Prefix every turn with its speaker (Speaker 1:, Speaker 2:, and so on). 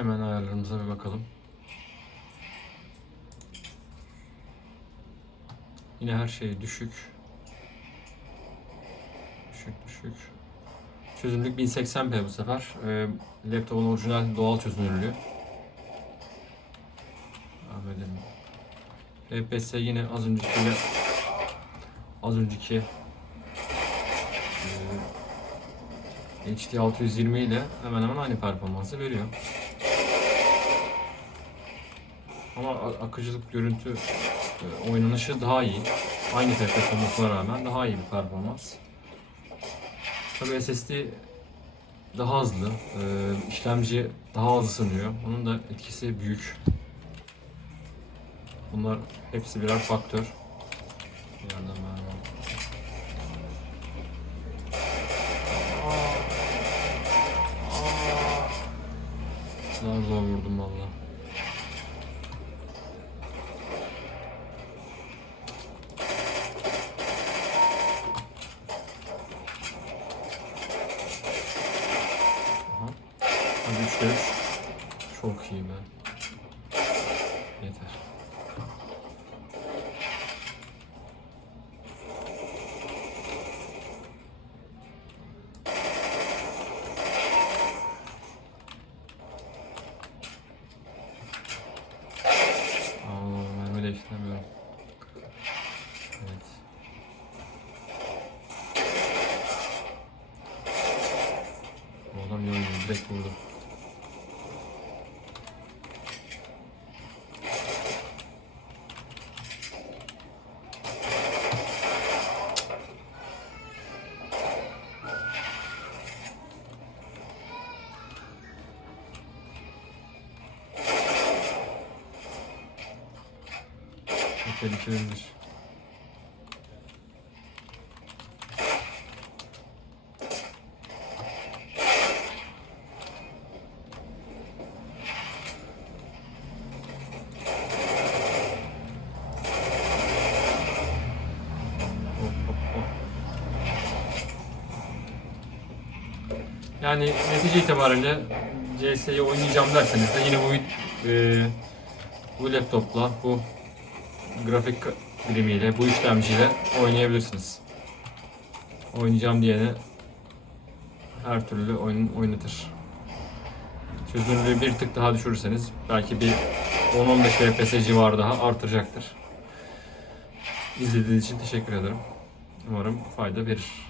Speaker 1: Hemen ayarlarımıza bir bakalım. Yine her şey düşük. Düşük düşük. Çözünürlük 1080p bu sefer. Ee, laptopun orijinal doğal çözünürlüğü. Devam edelim. FPS yine az öncekiyle az önceki e, HD 620 ile hemen hemen aynı performansı veriyor. Ama akıcılık, görüntü, e, oynanışı daha iyi. Aynı FPS olmasına rağmen daha iyi bir performans. Tabii SSD daha hızlı, e, işlemci daha hızlı ısınıyor. Onun da etkisi büyük. Bunlar hepsi birer faktör. Bir yerden merhaba. Zar zor vurdum valla. Hadi üçte üç. Çok iyi be. Aa, mermi değiştiremiyorum. Evet. Bu adam iyi oynuyor. Direkt vurdu. Tehlikelidir. Yani netice itibariyle CS'yi oynayacağım derseniz de yine bu e, bu laptopla, bu grafik birimiyle, bu işlemciyle oynayabilirsiniz. Oynayacağım diyene her türlü oyun oynatır. Çözünürlüğü bir tık daha düşürürseniz belki bir 10-15 FPS civarı daha artacaktır. İzlediğiniz için teşekkür ederim. Umarım fayda verir.